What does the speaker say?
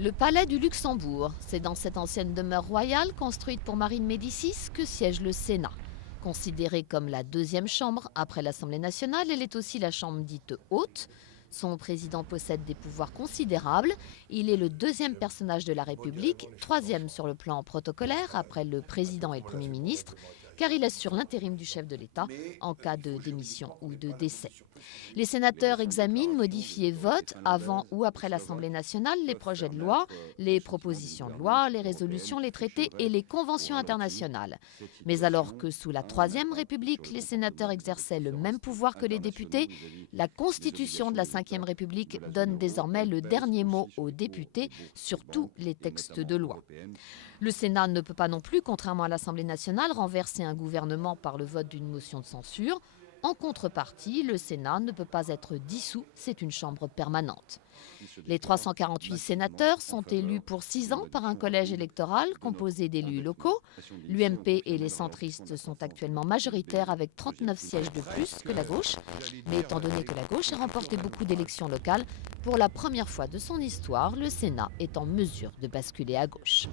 Le palais du Luxembourg, c'est dans cette ancienne demeure royale construite pour Marie de Médicis que siège le Sénat. Considérée comme la deuxième chambre après l'Assemblée nationale, elle est aussi la chambre dite haute. Son président possède des pouvoirs considérables. Il est le deuxième personnage de la République, troisième sur le plan protocolaire après le président et le Premier ministre, car il assure l'intérim du chef de l'État en cas de démission ou de décès. Les sénateurs examinent, modifient et votent avant ou après l'Assemblée nationale les projets de loi, les propositions de loi, les résolutions, les traités et les conventions internationales. Mais alors que sous la Troisième République, les sénateurs exerçaient le même pouvoir que les députés, la Constitution de la Cinquième République donne désormais le dernier mot aux députés sur tous les textes de loi. Le Sénat ne peut pas non plus, contrairement à l'Assemblée nationale, renverser un gouvernement par le vote d'une motion de censure. En contrepartie, le Sénat ne peut pas être dissous, c'est une chambre permanente. Les 348 sénateurs sont élus pour 6 ans par un collège électoral composé d'élus locaux. L'UMP et les centristes sont actuellement majoritaires avec 39 sièges de plus que la gauche. Mais étant donné que la gauche a remporté beaucoup d'élections locales, pour la première fois de son histoire, le Sénat est en mesure de basculer à gauche.